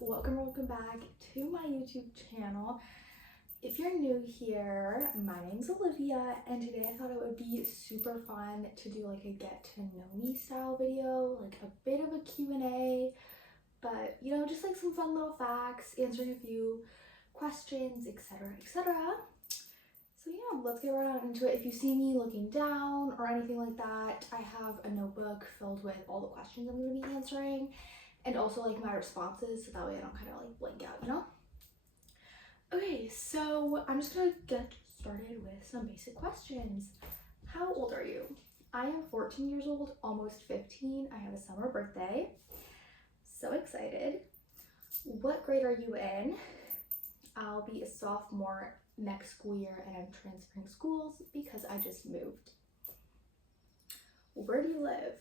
welcome back to my YouTube channel. If you're new here, my name's Olivia, and today I thought it would be super fun to do like a get to know me style video, like a bit of a Q&A, but you know, just like some fun little facts, answering a few questions, etc, etc. So yeah, let's get right on into it. If you see me looking down or anything like that, I have a notebook filled with all the questions I'm going to be answering, and also like my responses, so that way I don't kind of like blank out, you know? Okay, so I'm just gonna get started with some basic questions. How old are you? I am 14 years old, almost 15. I have a summer birthday. So excited. What grade are you in? I'll be a sophomore next school year, and I'm transferring schools because I just moved. Where do you live?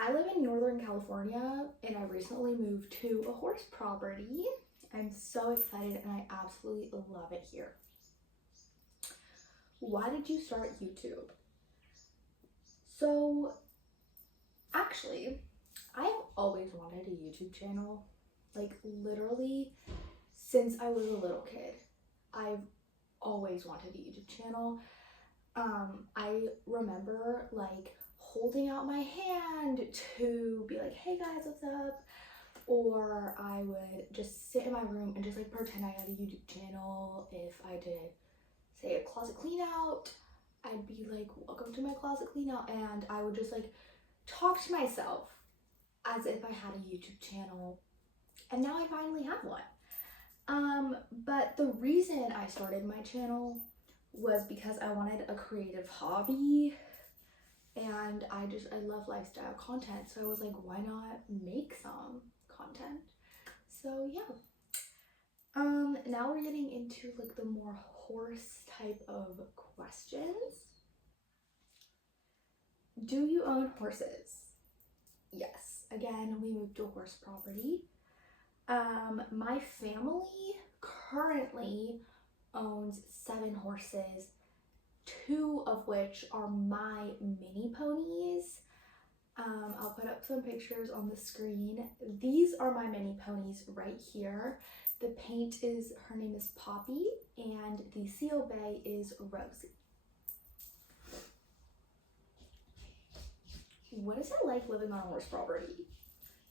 I live in Northern California, and I recently moved to a horse property. I'm so excited, and I absolutely love it here. Why did you start YouTube? So, actually, I've always wanted a YouTube channel. Like, literally, since I was a little kid, I've always wanted a YouTube channel. I remember, like, holding out my hand to be like, hey guys, what's up? Or I would just sit in my room and just like pretend I had a YouTube channel. If I did, say, a closet clean out, I'd be like, welcome to my closet clean out, and I would just like talk to myself as if I had a YouTube channel, and now I finally have one. But the reason I started my channel was because I wanted a creative hobby, and I love lifestyle content, so I was like, why not make some content? So yeah. Now we're getting into like the more horse type of questions. Do you own horses? Yes. Again, we moved to a horse property. My family currently owns 7 horses, 2 of which are my mini ponies. I'll put up some pictures on the screen. These are my mini ponies right here. The paint is, her name is Poppy, and the CO Bay is Rosie. What is it like living on a horse property?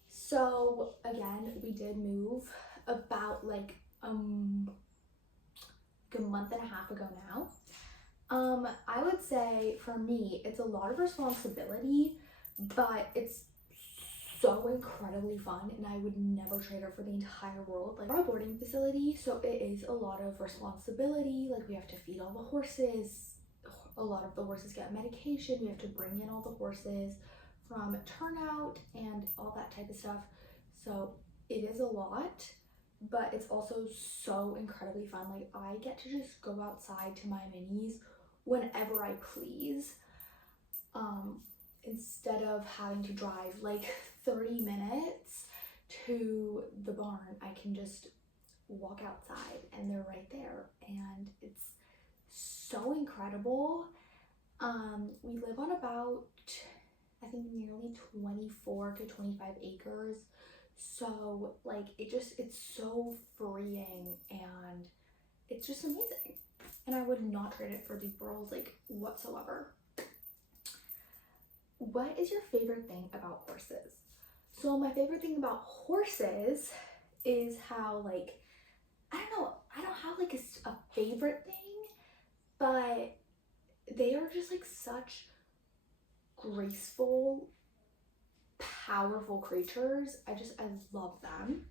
So again, we did move about like a month and a half ago now. I would say for me, it's a lot of responsibility, but it's so incredibly fun, and I would never trade it for the entire world. Like, we're a boarding facility, so it is a lot of responsibility. Like, we have to feed all the horses. A lot of the horses get medication. We have to bring in all the horses from turnout and all that type of stuff. So it is a lot, but it's also so incredibly fun. Like, I get to just go outside to my minis whenever I please. Instead of having to drive like 30 minutes to the barn, I can just walk outside and they're right there, and it's so incredible. We live on about, I think, nearly 24 to 25 acres. So like it's so freeing, and it's just amazing. And I would not trade it for the world, like, whatsoever. What is your favorite thing about horses? So my favorite thing about horses is how, like, I don't have like a favorite thing, but they are just like such graceful, powerful creatures. I love them.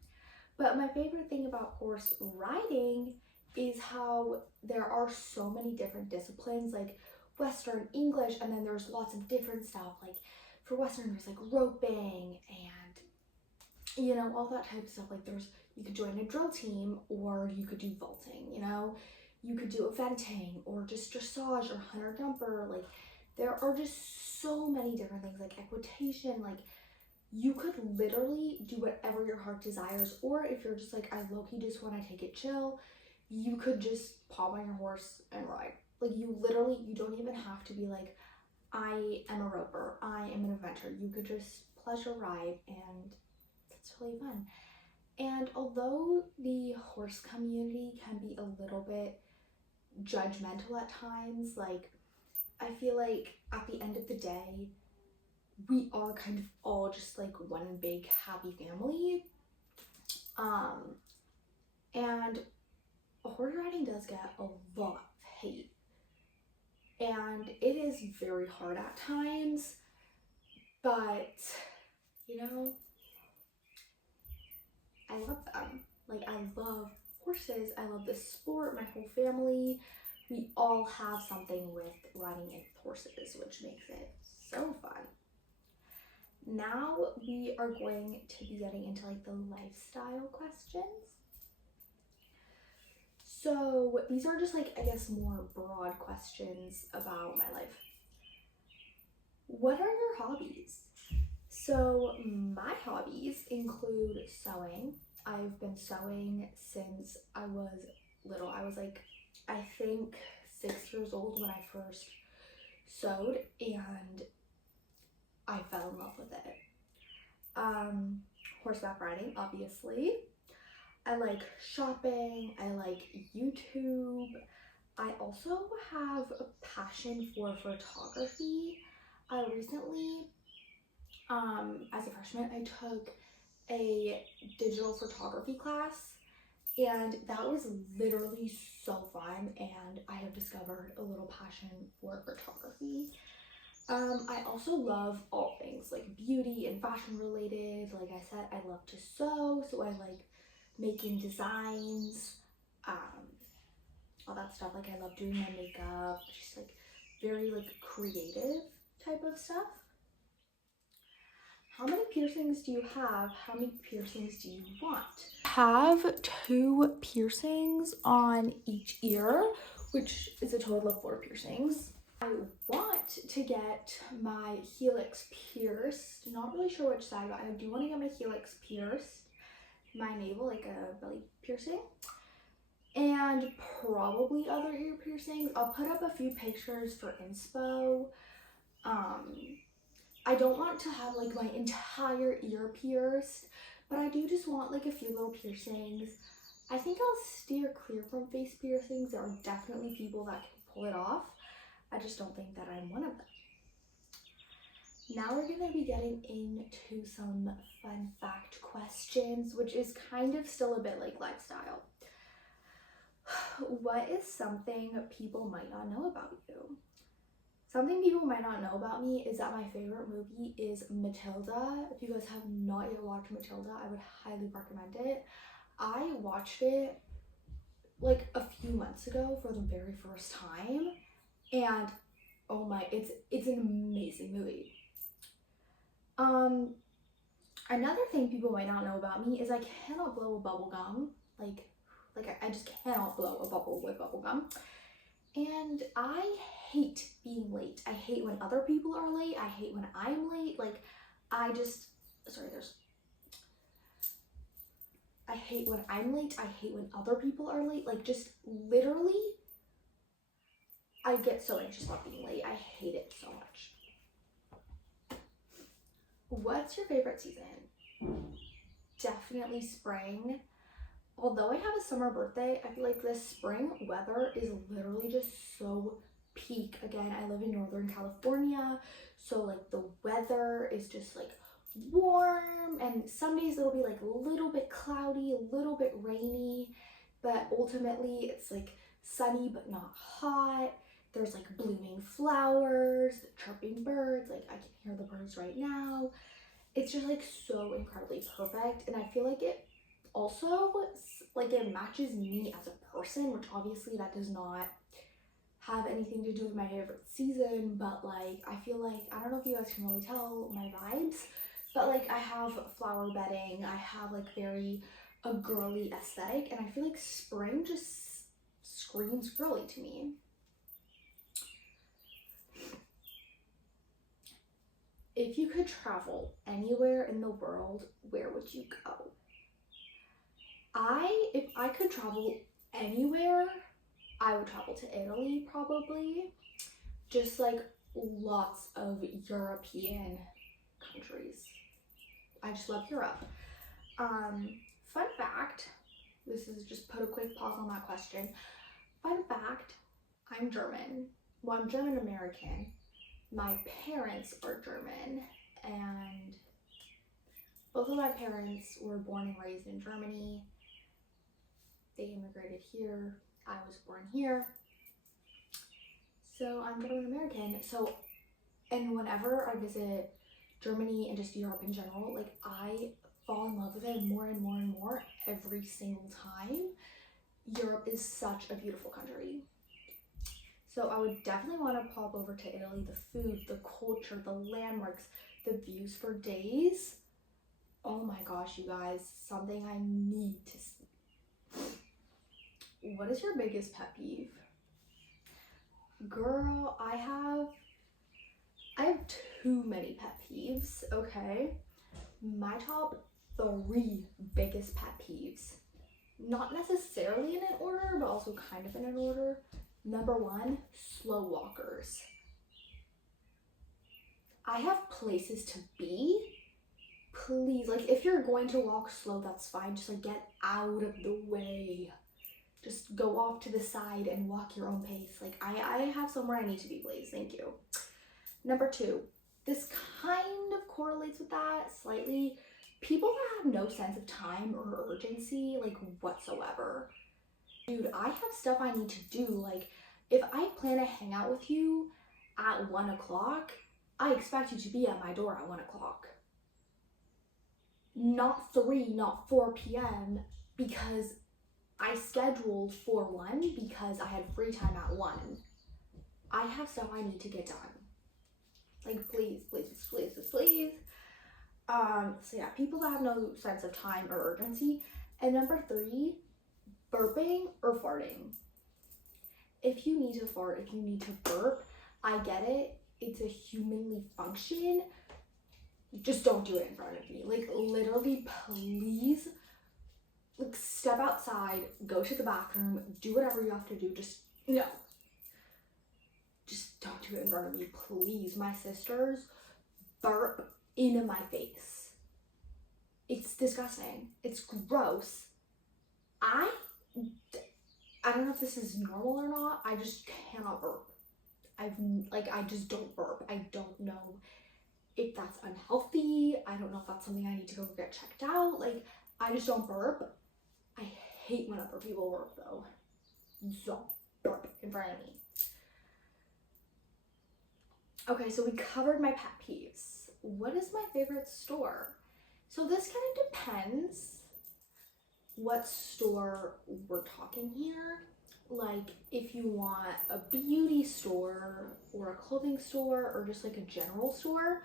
But my favorite thing about horse riding is how there are so many different disciplines, like Western, English, and then there's lots of different stuff. Like for Western, there's like roping and, you know, all that type of stuff. Like you could join a drill team, or you could do vaulting, you know, you could do eventing, or just dressage or hunter jumper. Like, there are just so many different things, like equitation. Like, you could literally do whatever your heart desires, or if you're just like, I low-key just want to take it chill, you could just pop on your horse and ride. Like, you don't even have to be like, I am a roper, I am an eventer. You could just pleasure ride, and it's really fun. And although the horse community can be a little bit judgmental at times, like I feel like at the end of the day, we are kind of all just like one big happy family. And horse riding does get a lot of hate, and it is very hard at times, but you know, I love them. Like, I love horses, I love this sport, my whole family, we all have something with riding in horses, which makes it so fun. Now we are going to be getting into like the lifestyle questions. So these are just like, I guess, more broad questions about my life. What are your hobbies? So my hobbies include sewing. I've been sewing since I was little. I was like, I think 6 years old when I first sewed, and I fell in love with it. Horseback riding, obviously. I like shopping, I like YouTube. I also have a passion for photography. I recently, as a freshman, I took a digital photography class, and that was literally so fun, and I have discovered a little passion for photography. I also love all things like beauty and fashion related. Like I said, I love to sew, so I like making designs, all that stuff. Like I love doing my makeup, just like very like creative type of stuff. How many piercings do you have? How many piercings do you want? I have 2 piercings on each ear, which is a total of 4 piercings. I want to get my helix pierced. Not really sure which side, but I do want to get my helix pierced. My navel, like a belly piercing. And probably other ear piercings. I'll put up a few pictures for inspo. I don't want to have like my entire ear pierced, but I do just want like a few little piercings. I think I'll steer clear from face piercings. There are definitely people that can pull it off. I just don't think that I'm one of them. Now we're going to be getting into some fun fact questions, which is kind of still a bit like lifestyle. What is something people might not know about you? Something people might not know about me is that my favorite movie is Matilda. If you guys have not yet watched Matilda, I would highly recommend it. I watched it like a few months ago for the very first time, and oh my, it's an amazing movie. Another thing people might not know about me is I cannot blow a bubble gum. Like I just cannot blow a bubble with bubble gum. And I hate being late. I hate when other people are late. I hate when I'm late. Like, I hate when I'm late. I hate when other people are late. Like, just literally, I get so anxious about being late. I hate it so much. What's your favorite season? Definitely spring. Although I have a summer birthday, I feel like the spring weather is literally just so peak. Again, I live in Northern California, so like the weather is just like warm, and some days it'll be like a little bit cloudy, a little bit rainy, but ultimately it's like sunny but not hot. There's like blooming flowers, chirping birds, like I can hear the birds right now. It's just like so incredibly perfect, and I feel like it also like it matches me as a person, which obviously that does not have anything to do with my favorite season, but like I feel like, I don't know if you guys can really tell my vibes, but like I have flower bedding, I have like very a girly aesthetic, and I feel like spring just screams girly to me. If you could travel anywhere in the world, where would you go? If I could travel anywhere, I would travel to Italy probably. Just like lots of European countries. I just love Europe. fun fact, this is just put a quick pause on that question. Fun fact, I'm German. Well, I'm German American. My parents are German, and both of my parents were born and raised in Germany. They immigrated here. I was born here. So I'm German American. So, and whenever I visit Germany and just Europe in general, like I fall in love with it more and more and more every single time. Europe is such a beautiful country. So I would definitely want to pop over to Italy. The food, the culture, the landmarks, the views for days. Oh my gosh, you guys, something I need to see. What is your biggest pet peeve? Girl, I have too many pet peeves, okay? My top 3 biggest pet peeves. Not necessarily in an order, but also kind of in an order. Number 1, slow walkers. I have places to be. Please, like if you're going to walk slow, that's fine. Just like get out of the way. Just go off to the side and walk your own pace. Like I have somewhere I need to be, please. Thank you. Number 2, this kind of correlates with that slightly. People that have no sense of time or urgency, like whatsoever. Dude, I have stuff I need to do. Like if I plan to hang out with you at 1 o'clock, I expect you to be at my door at 1 o'clock. Not 3, not 4 p.m. because I scheduled for 1 because I had free time at 1. I have stuff I need to get done. Like please, please, please, please, please. So yeah, people that have no sense of time or urgency. And number 3, burping or farting. If you need to fart, if you need to burp, I get it. It's a humanly function. Just don't do it in front of me. Like literally, please, like step outside, go to the bathroom, do whatever you have to do. Just no. Just don't do it in front of me, please. My sisters burp into my face. It's disgusting. It's gross. I don't know if this is normal or not. I just cannot burp. I just don't burp. I don't know if that's unhealthy. I don't know if that's something I need to go get checked out. Like, I just don't burp. I hate when other people burp though. Don't burp in front of me. Okay, so we covered my pet peeves. What is my favorite store? So this kind of depends what store we're talking here. Like if you want a beauty store or a clothing store or just like a general store,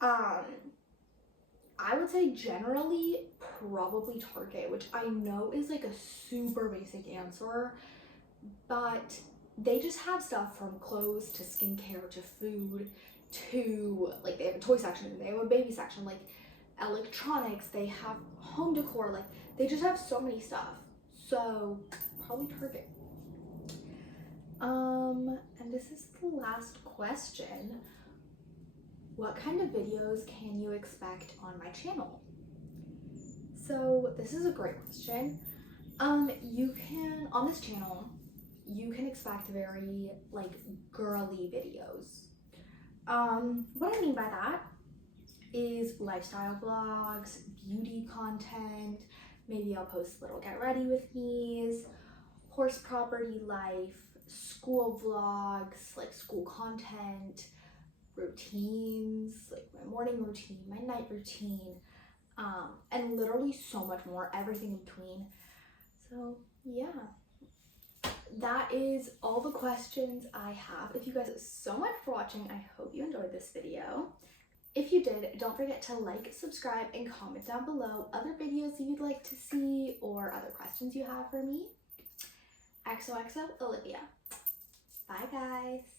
I would say generally probably Target, which I know is like a super basic answer, but they just have stuff from clothes to skincare to food to like they have a toy section, they have a baby section, like electronics, they have home decor, like they just have so many stuff. So probably Target. And this is the last question. What kind of videos can you expect on my channel? So this is a great question. You can, on this channel, you can expect very like girly videos. What I mean by that is lifestyle vlogs, beauty content, maybe I'll post little get ready with me's, horse property life, school vlogs, like school content, routines, like my morning routine, my night routine, and literally so much more, everything in between. So yeah, that is all the questions I have. If you guys so much for watching, I hope you enjoyed this video. If you did, don't forget to like, subscribe, and comment down below other videos you'd like to see or other questions you have for me. XOXO Olivia. Bye guys.